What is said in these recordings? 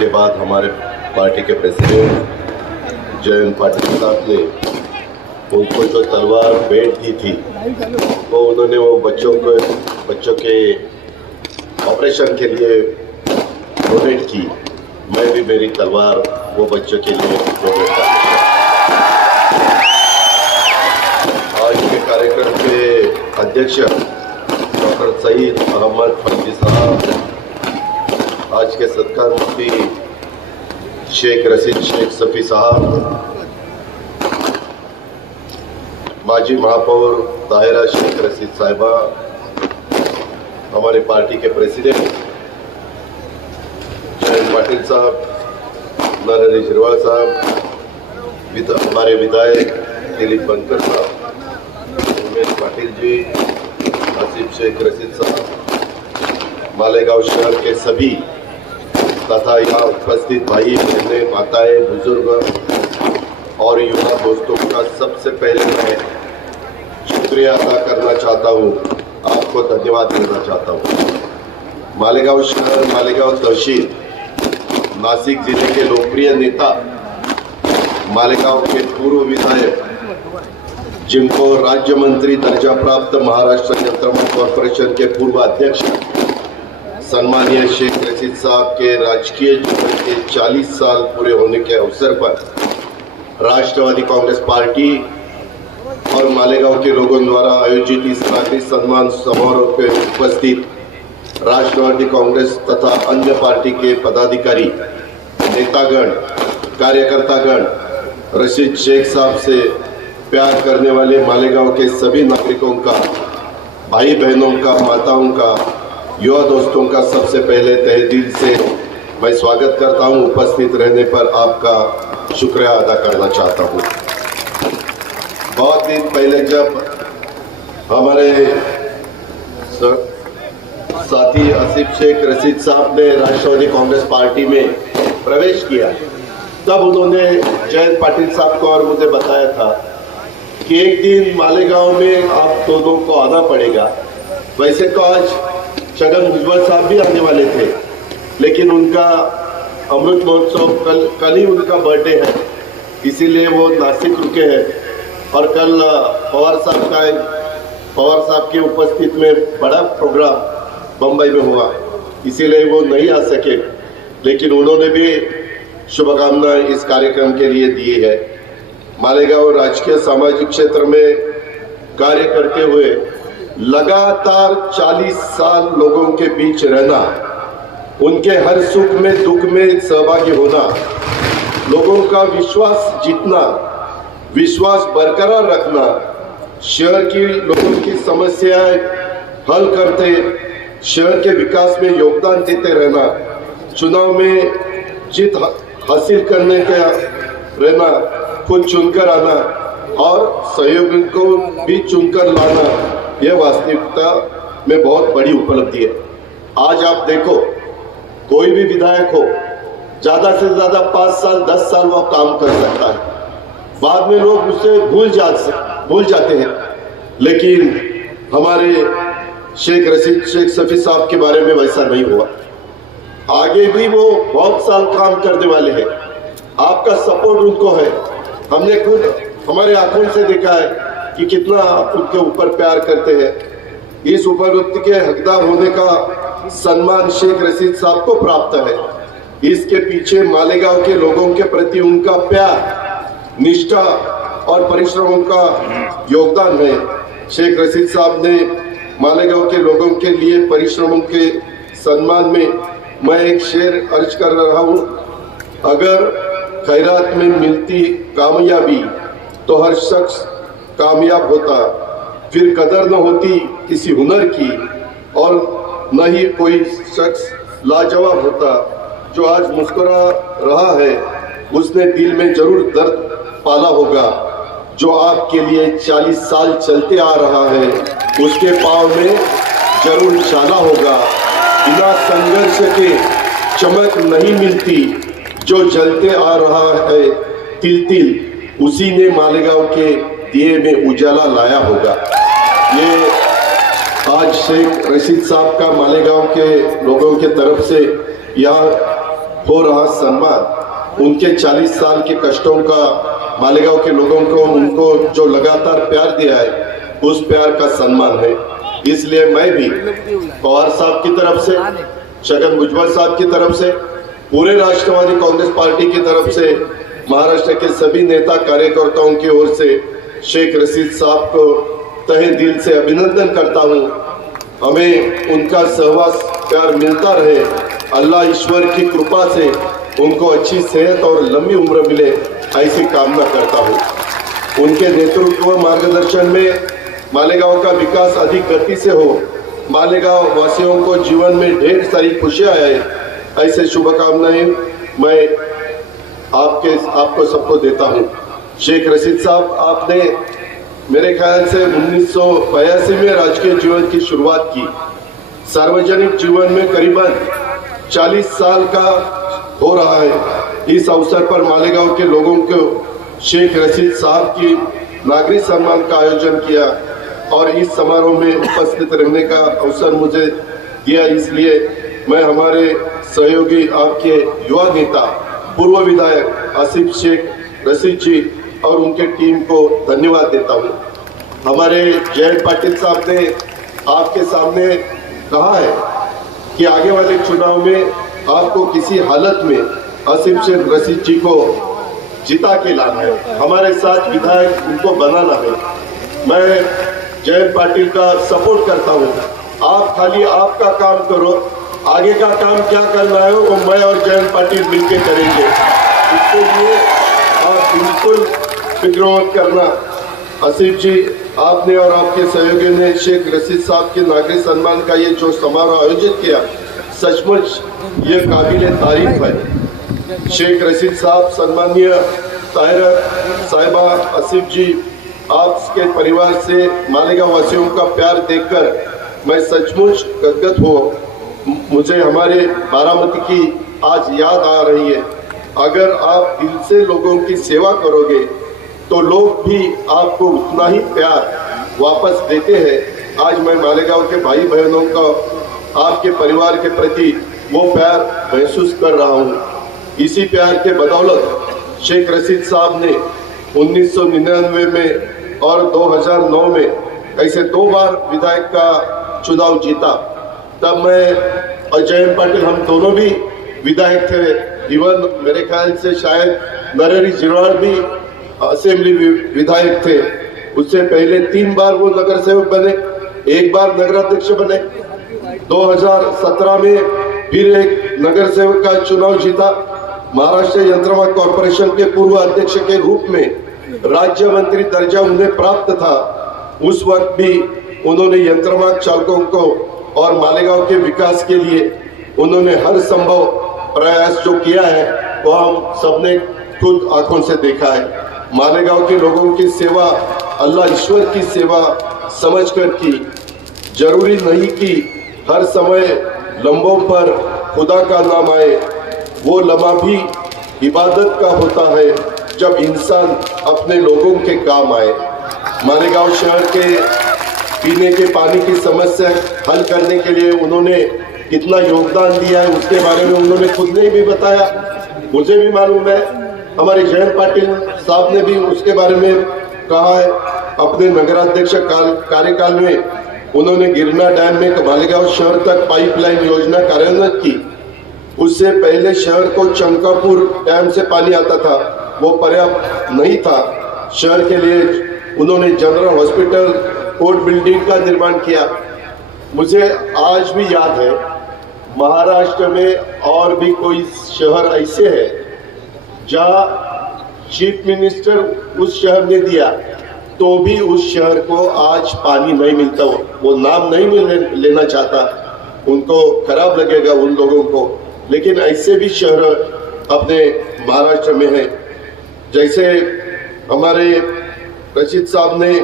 उसके बाद हमारे पार्टी के प्रेसिडेंट जयंत पाटिल साहब ने उनको जो तलवार भेंट दी थी वो उन्होंने वो बच्चों के ऑपरेशन के लिए डोनेट की। मैं भी मेरी तलवार वो बच्चों के लिए डोनेट कर। आज के कार्यक्रम के अध्यक्ष डॉक्टर सईद अहमद फौजी साहब, आज के सत्कार मुफ्ती शेख रशीद शेख सफ़ी साहब, माजी महापौर ताहिरा शेख रशीद साहिबा, हमारे पार्टी के प्रेसिडेंट जयंत पाटिल साहब, नरहरि झिरवाल साहब, हमारे विधायक दिलीप बनकर साहब, उमेश पाटिल जी, आसिफ शेख रशीद साहब, मालेगांव शहर के सभी तथा यहाँ उपस्थित भाई बहनें, माताएं, बुजुर्ग और युवा दोस्तों का सबसे पहले मैं शुक्रिया अदा करना चाहता हूँ, आपको धन्यवाद देना चाहता हूँ। मालेगांव शहर, मालेगांव तहसील, नासिक जिले के लोकप्रिय नेता, मालेगांव के पूर्व विधायक जिनको राज्य मंत्री दर्जा प्राप्त महाराष्ट्र यंत्रमंच कॉर्पोरेशन के पूर्व अध्यक्ष सम्मानीय शेख रशीद साहब के राजकीय जीवन के 40 साल पूरे होने के अवसर पर राष्ट्रवादी कांग्रेस पार्टी और मालेगांव के लोगों द्वारा आयोजित इस नागरिक सम्मान समारोह पे उपस्थित राष्ट्रवादी कांग्रेस तथा अन्य पार्टी के पदाधिकारी, नेतागण, कार्यकर्तागण, रशीद शेख साहब से प्यार करने वाले मालेगांव के सभी नागरिकों का, भाई बहनों का, माताओं का, युवा दोस्तों का सबसे पहले तहे दिल से मैं स्वागत करता हूं। उपस्थित रहने पर आपका शुक्रिया अदा करना चाहता हूं। बहुत दिन पहले जब हमारे साथी आसिफ शेख रशीद साहब ने राष्ट्रवादी कांग्रेस पार्टी में प्रवेश किया, तब उन्होंने जयंत पाटिल साहब को और मुझे बताया था कि एक दिन मालेगांव में आप दोनों को आना पड़ेगा। वैसे तो आज छगन भुजबल साहब भी आने वाले थे, लेकिन उनका अमृत महोत्सव कल ही उनका बर्थडे है, इसीलिए वो नासिक रुके हैं और कल पवार साहब की उपस्थित में बड़ा प्रोग्राम बम्बई में हुआ, इसीलिए वो नहीं आ सके, लेकिन उन्होंने भी शुभकामनाएं इस कार्यक्रम के लिए दी है। मालेगांव राजकीय सामाजिक क्षेत्र में कार्य करते हुए लगातार 40 साल लोगों के बीच रहना, उनके हर सुख में दुख में सहभागी होना, लोगों का विश्वास जीतना, विश्वास बरकरार रखना, शहर की लोगों की समस्याएं हल करते, शहर के विकास में योगदान देते रहना, चुनाव में जीत हासिल करने का रहना, खुद चुनकर आना और सहयोगी को भी चुनकर लाना, यह वास्तविकता में बहुत बड़ी उपलब्धि है। आज आप देखो, कोई भी विधायक हो, ज़्यादा से ज़्यादा 5 साल 10 साल वो काम कर सकता है, बाद में लोग उसे भूल जाते हैं, लेकिन हमारे शेख रशीद शेख सफ़ी साहब के बारे में वैसा नहीं हुआ। आगे भी वो बहुत साल काम करने वाले हैं, आपका सपोर्ट उनको है। हमने खुद हमारे आंखों से देखा है कि कितना आप उनके ऊपर प्यार करते हैं। इस उपलब्धि के हकदार होने का सम्मान शेख रशीद साहब को प्राप्त है। इसके पीछे मालेगांव के लोगों के प्रति उनका प्यार, निष्ठा और परिश्रमों का योगदान है। शेख रशीद साहब ने मालेगांव के लोगों के लिए परिश्रमों के सम्मान में मैं एक शेर अर्ज कर रहा हूँ। अगर खैरात में मिलती कामयाबी तो हर शख्स कामयाब होता, फिर कदर न होती किसी हुनर की और न ही कोई शख्स लाजवाब होता। जो आज मुस्कुरा रहा है उसने दिल में जरूर दर्द पाला होगा। जो आपके लिए 40 साल चलते आ रहा है उसके पाँव में जरूर शाला होगा। बिना संघर्ष के चमक नहीं मिलती, जो जलते आ रहा है तिल तिल उसी ने मालेगांव के दिए में उजाला लाया होगा। ये आज शेख रशीद साहब का मालेगांव के लोगों के तरफ से यहाँ हो रहा सम्मान उनके 40 साल के कष्टों का मालेगांव के लोगों को उनको जो लगातार प्यार दिया है उस प्यार का सम्मान है। इसलिए मैं भी पवार साहब की तरफ से, छगन भुजबल साहब की तरफ से, पूरे राष्ट्रवादी कांग्रेस पार्टी की तरफ से, महाराष्ट्र के सभी नेता कार्यकर्ताओं की ओर से शेख रशीद साहब को तहे दिल से अभिनंदन करता हूं। हमें उनका सहवास प्यार मिलता रहे, अल्लाह ईश्वर की कृपा से उनको अच्छी सेहत और लंबी उम्र मिले, ऐसी कामना करता हूं। उनके नेतृत्व मार्गदर्शन में मालेगांव का विकास अधिक गति से हो, मालेगांव वासियों को जीवन में ढेर सारी खुशियां आए, ऐसे शुभकामनाएं मैं आपको सबको देता हूं। शेख रशीद साहब, आपने मेरे ख्याल से 1982 में राजकीय जीवन की शुरुआत की। सार्वजनिक जीवन में करीबन 40 साल का हो रहा है। इस अवसर पर मालेगांव के लोगों को शेख रशीद साहब की नागरिक सम्मान का आयोजन किया और इस समारोह में उपस्थित रहने का अवसर मुझे दिया। इसलिए मैं हमारे सहयोगी आपके युवा नेता पूर्व विधायक आसिफ शेख रशीद जी और उनके टीम को धन्यवाद देता हूं। हमारे जयंत पाटिल साहब ने आपके सामने कहा है कि आगे वाले चुनाव में आपको किसी हालत में आसिफ शेख रशीद जी को जिता के लाना है, हमारे साथ विधायक उनको बनाना है। मैं जयंत पाटिल का सपोर्ट करता हूं। आप खाली आपका काम करो, आगे का काम क्या करना है वो मैं और जयंत पाटिल मिलकर करेंगे। इसके लिए आप बिल्कुल फिक्र मत करना। आसिफ जी, आपने और आपके सहयोगी ने शेख रशीद साहब के नागरिक सम्मान का ये जो समारोह आयोजित किया, सचमुच ये काबिल तारीफ है। शेख रशीद साहब, सम्मानीय ताहिरा साहिबा, आसिफ जी, आपके परिवार से मालेगांव वासियों का प्यार देखकर मैं सचमुच गदगद हूँ। मुझे हमारे बारामती की आज याद आ रही है। अगर आप दिल से लोगों की सेवा करोगे तो लोग भी आपको उतना ही प्यार वापस देते हैं। आज मैं मालेगांव के भाई बहनों का आपके परिवार के प्रति वो प्यार महसूस कर रहा हूँ। इसी प्यार के बदौलत शेख रशीद साहब ने 1999 में और 2009 में ऐसे 2 बार विधायक का चुनाव जीता। तब मैं और जयंत पाटिल हम दोनों भी विधायक थे। इवन मेरे ख्याल से शायद नरहरी जिरवाल भी असेंबली विधायक थे। उससे पहले 3 बार वो नगर सेवक बने, 1 बार नगराध्यक्ष बने। 2017 में फिर एक नगर सेवक का चुनाव जीता। महाराष्ट्र यंत्रमाग कॉर्पोरेशन के पूर्व अध्यक्ष के रूप में राज्य मंत्री दर्जा उन्हें प्राप्त था। उस वक्त भी उन्होंने यंत्रमाग चालकों को और मालेगांव के विकास के लिए उन्होंने हर संभव प्रयास जो किया है वो हम सबने खुद आंखों से देखा है। मालेगांव के लोगों की सेवा अल्लाह ईश्वर की सेवा समझकर की। जरूरी नहीं कि हर समय लम्बों पर खुदा का नाम आए, वो लम्हा भी इबादत का होता है जब इंसान अपने लोगों के काम आए। मालेगांव शहर के पीने के पानी की समस्या हल करने के लिए उन्होंने कितना योगदान दिया है उसके बारे में उन्होंने खुद ने भी बताया, मुझे भी मालूम है। हमारे जयंत पाटिल साहब ने भी उसके बारे में कहा है। अपने नगराध्यक्ष कार्यकाल में उन्होंने गिरना डैम में मालेगांव शहर तक पाइपलाइन योजना कार्यान्वित की। उससे पहले शहर को चंकापुर डैम से पानी आता था, वो पर्याप्त नहीं था। शहर के लिए उन्होंने जनरल हॉस्पिटल, कोर्ट बिल्डिंग का निर्माण किया। मुझे आज भी याद है, महाराष्ट्र में और भी कोई शहर ऐसे है जहां चीफ मिनिस्टर उस शहर ने दिया तो भी उस शहर को आज पानी नहीं मिलता। वो नाम नहीं लेना चाहता, उनको खराब लगेगा उन लोगों को, लेकिन ऐसे भी शहर अपने महाराष्ट्र में है। जैसे हमारे रशीद साहब ने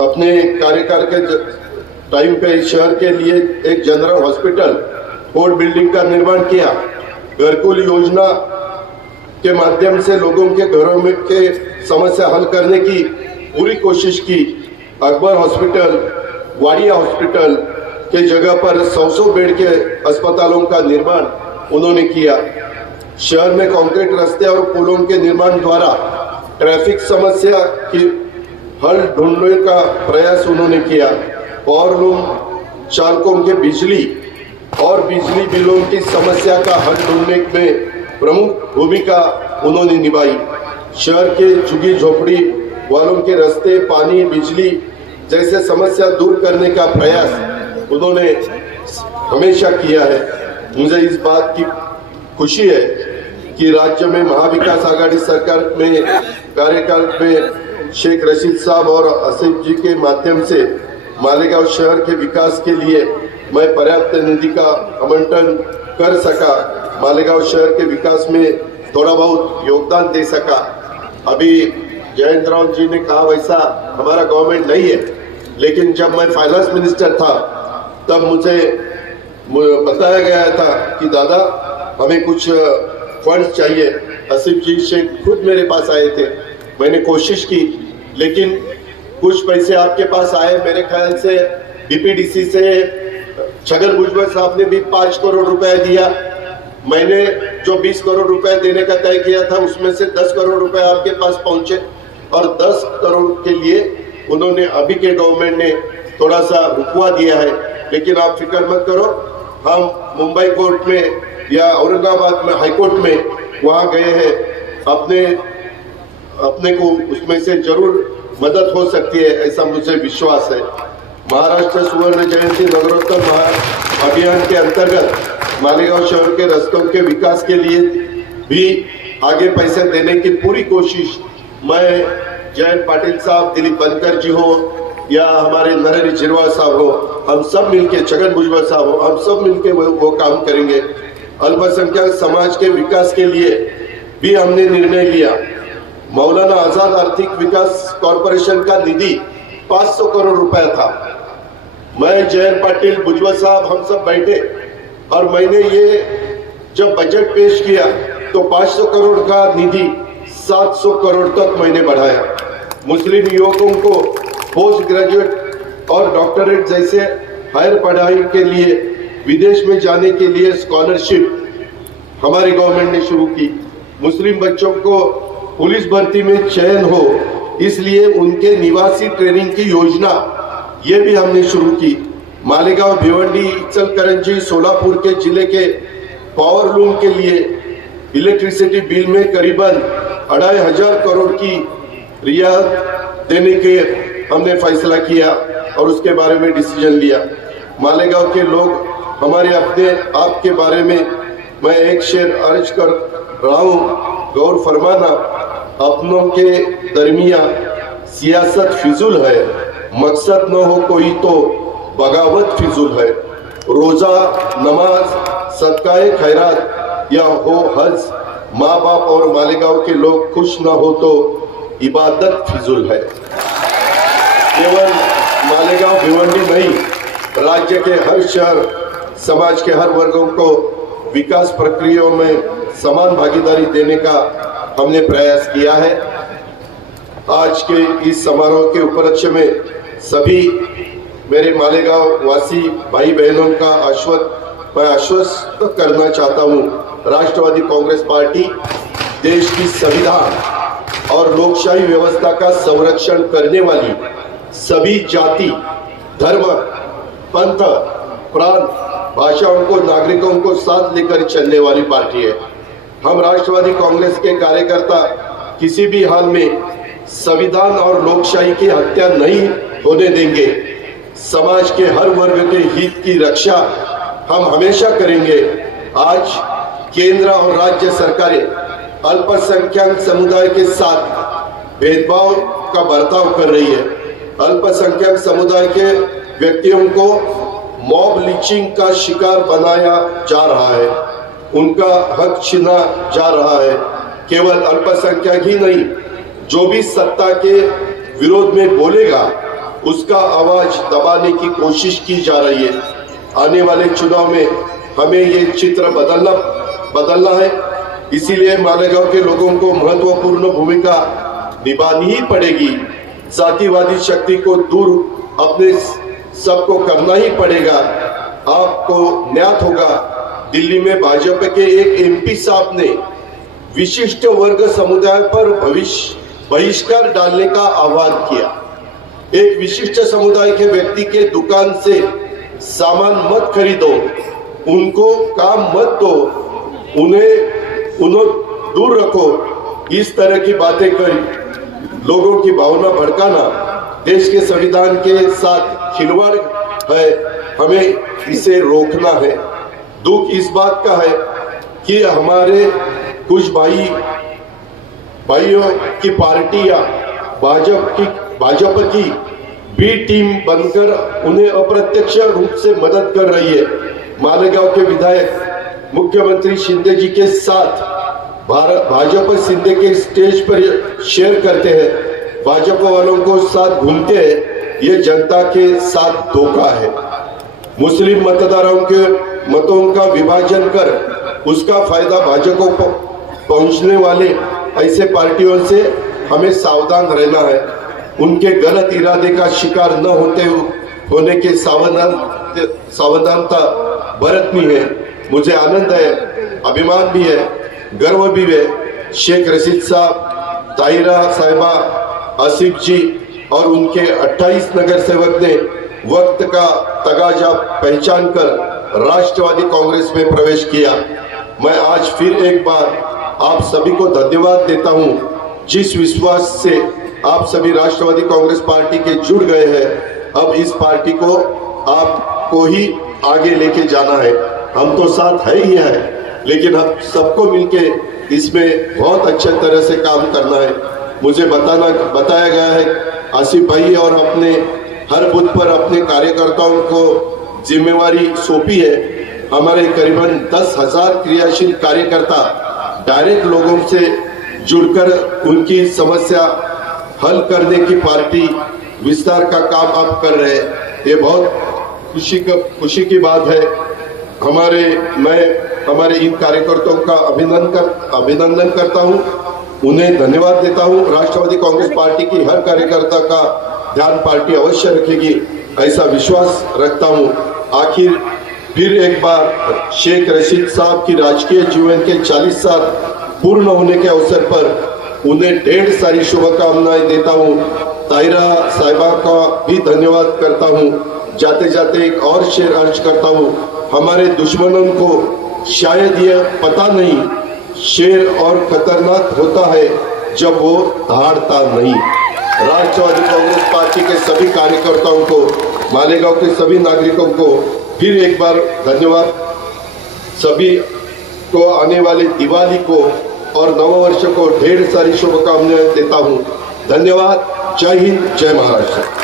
अपने कार्यकाल के टाइम पे शहर के लिए एक जनरल हॉस्पिटल, कोर्ट बिल्डिंग का निर्माण किया। घरकुल योजना के माध्यम से लोगों के घरों में के समस्या हल करने की पूरी कोशिश की। अकबर हॉस्पिटल, वाडिया हॉस्पिटल के जगह पर 100 बेड के अस्पतालों का निर्माण उन्होंने किया। शहर में कंक्रीट रास्ते और पुलों के निर्माण द्वारा ट्रैफिक समस्या की हल ढूंढने का प्रयास उन्होंने किया। पावरलूम चालकों के बिजली और बिजली बिलों की समस्या का हल ढूंढने में प्रमुख भूमिका उन्होंने निभाई। शहर के झुग्गी झोपड़ी वालों के रास्ते, पानी, बिजली जैसे समस्या दूर करने का प्रयास उन्होंने हमेशा किया है। मुझे इस बात की खुशी है कि राज्य में महाविकास आघाड़ी सरकार में कार्यकाल में शेख रशीद साहब और आसिफ जी के माध्यम से मालेगांव शहर के विकास के लिए मैं पर्याप्त निधि का आवंटन कर सका, मालेगांव शहर के विकास में थोड़ा बहुत योगदान दे सका। अभी जयंत राव जी ने कहा वैसा हमारा गवर्नमेंट नहीं है, लेकिन जब मैं फाइनेंस मिनिस्टर था तब मुझे बताया गया था कि दादा हमें कुछ फंड चाहिए। आसिफ जी शेख खुद मेरे पास आए थे, मैंने कोशिश की, लेकिन कुछ पैसे आपके पास आए। मेरे ख्याल से डीपीडीसी से छगन भुजबल साहब ने भी 5 करोड़ रुपए दिया। मैंने जो 20 करोड़ रुपए देने का तय किया था उसमें से 10 करोड़ रुपए आपके पास पहुंचे और 10 करोड़ के लिए उन्होंने अभी के गवर्नमेंट ने थोड़ा सा रुकवा दिया है। लेकिन आप फिक्र मत करो, हम मुंबई कोर्ट में या औरंगाबाद में हाई कोर्ट में वहां गए हैं, अपने को उसमें से जरूर मदद हो सकती है, ऐसा मुझे विश्वास है। महाराष्ट्र सुवर्ण जयंती नगरोत्तम अभियान के अंतर्गत मालेगांव शहर के रास्तों के विकास के लिए भी आगे पैसे देने की पूरी कोशिश मैं, जयंत पाटिल साहब, दिलीप बनकर जी हो या हमारे नरेंद्र झिरवाल साहब हो, हम सब मिलके, छगन भुजबल साहब हो, हम सब मिलके वो काम करेंगे। अल्पसंख्यक समाज के विकास के लिए भी हमने निर्णय लिया। मौलाना आजाद आर्थिक विकास कॉरपोरेशन का निधि 500 करोड़ रुपया था। मैं, जयंत पाटिल, भुजबल साहब, हम सब बैठे और मैंने ये जब बजट पेश किया तो 500 करोड़ का निधि 700 करोड़ तक मैंने बढ़ाया। मुस्लिम युवकों को पोस्ट ग्रेजुएट और डॉक्टरेट जैसे हायर पढ़ाई के लिए विदेश में जाने के लिए स्कॉलरशिप हमारी गवर्नमेंट ने शुरू की। मुस्लिम बच्चों को पुलिस भर्ती में चयन हो, इसलिए उनके निवासी ट्रेनिंग की योजना ये भी हमने शुरू की। मालेगांव, भिवंडी, इचलकरंजी, सोलापुर के जिले के पावरलूम के लिए इलेक्ट्रिसिटी बिल में करीबन 2500 करोड़ की रियायत देने के हमने फैसला किया और उसके बारे में डिसीजन लिया। मालेगांव के लोग हमारे अपने आप के बारे में मैं एक शेर अर्ज कर रहा हूँ, गौर फरमाना। अपनों के दरमिया सियासत फिजूल है, मकसद न हो कोई तो बगावत फिजूल है। रोजा, नमाज, सदकाए खैरात या हो हज, माँ बाप और मालेगांव के लोग खुश न हो तो इबादत फिजूल है। केवल मालेगांव, भिवंडी नहीं, राज्य के हर शहर, समाज के हर वर्गों को विकास प्रक्रियाओं में समान भागीदारी देने का हमने प्रयास किया है। आज के इस समारोह के उपलक्ष्य में सभी मेरे मालेगांव वासी भाई बहनों का मैं आश्वस्त करना चाहता हूं, राष्ट्रवादी कांग्रेस पार्टी देश की संविधान और लोकशाही व्यवस्था का संरक्षण करने वाली सभी जाति, धर्म, पंथ, प्रांत, भाषाओं को, नागरिकों को साथ लेकर चलने वाली पार्टी है। हम राष्ट्रवादी कांग्रेस के कार्यकर्ता किसी भी हाल में संविधान और लोकशाही की हत्या नहीं होने देंगे। समाज के हर वर्ग के हित की रक्षा हम हमेशा करेंगे। आज केंद्र और राज्य सरकारें अल्पसंख्यक समुदाय के साथ भेदभाव का बर्ताव कर रही है। अल्पसंख्यक समुदाय के व्यक्तियों को मॉब लिंचिंग का शिकार बनाया जा रहा है, उनका हक छीना जा रहा है। केवल अल्पसंख्यक ही नहीं, जो भी सत्ता के विरोध में बोलेगा उसका आवाज दबाने की कोशिश की जा रही है। आने वाले चुनाव में हमें ये चित्र बदलना है। इसीलिए मालेगांव के लोगों को महत्वपूर्ण भूमिका निभानी ही पड़ेगी। जातिवादी शक्ति को दूर अपने सबको करना ही पड़ेगा। आपको ज्ञात होगा दिल्ली में भाजपा के एक एमपी साहब ने विशिष्ट वर्ग समुदाय पर बहिष्कार डालने का आह्वान किया। एक विशिष्ट समुदाय के व्यक्ति के दुकान से सामान मत खरीदो, उनको काम मत दो, उन्हें दूर रखो, इस तरह की बातें कर लोगों की भावना भड़काना देश के संविधान के साथ खिलवाड़ है। हमें इसे रोकना है। दुख इस बात का है कि हमारे कुछ भाइयों की पार्टियां भाजपा की बी टीम बनकर उन्हें अप्रत्यक्ष रूप से मदद कर रही है। मालेगांव के विधायक मुख्यमंत्री शिंदे जी के साथ भाजपा शिंदे के स्टेज पर शेयर करते हैं, भाजपा वालों को साथ घूमते हैं। ये जनता के साथ धोखा है। मुस्लिम मतदाताओं के मतों का विभाजन कर उसका फायदा भाजपा को पहुंचने वाले ऐसे पार्टियों से हमें सावधान रहना है। उनके गलत इरादे का शिकार न होने के सावधानता बरतनी है। मुझे आनंद है, अभिमान भी है, गर्व भी है। शेख रशीद साहब, ताहिरा साहिबा, आसिफ जी और उनके 28 नगर सेवक ने वक्त का तगाजा पहचान कर राष्ट्रवादी कांग्रेस में प्रवेश किया। मैं आज फिर एक बार आप सभी को धन्यवाद देता हूं। जिस विश्वास से आप सभी राष्ट्रवादी कांग्रेस पार्टी के जुड़ गए हैं, अब इस पार्टी को आपको ही आगे लेके जाना है। हम तो साथ है ही है, लेकिन हम सबको मिलके इसमें बहुत अच्छे तरह से काम करना है। मुझे बताया गया है आसिफ भाई और अपने हर बूथ पर अपने कार्यकर्ताओं को जिम्मेवारी सौंपी है। हमारे करीबन 10,000 क्रियाशील कार्यकर्ता डायरेक्ट लोगों से जुड़कर उनकी समस्या हल करने की पार्टी विस्तार का काम आप कर रहे हैं। ये बहुत खुशी की बात है। मैं हमारे इन कार्यकर्ताओं का अभिनंदन करता हूं, उन्हें धन्यवाद देता हूं। राष्ट्रवादी कांग्रेस पार्टी की हर कार्यकर्ता का ध्यान पार्टी अवश्य रखेगी, ऐसा विश्वास रखता हूं। आखिर फिर एक बार शेख रशीद साहब की राजकीय जीवन के 40 साल पूर्ण होने के अवसर पर उन्हें ढेर सारी शुभकामनाएं देता हूं। ताहिरा साहिबा का भी धन्यवाद करता हूं। जाते जाते एक और शेर अर्ज करता हूं, हमारे दुश्मनों को शायद यह पता नहीं, शेर और खतरनाक होता है जब वो दहाड़ता नहीं। राष्ट्रवादी कांग्रेस पार्टी के सभी कार्यकर्ताओं को, मालेगांव के सभी नागरिकों को फिर एक बार धन्यवाद। सभी को आने वाले दिवाली को और नववर्ष को ढेर सारी शुभकामनाएं देता हूं। धन्यवाद। जय हिंद, जय महाराष्ट्र।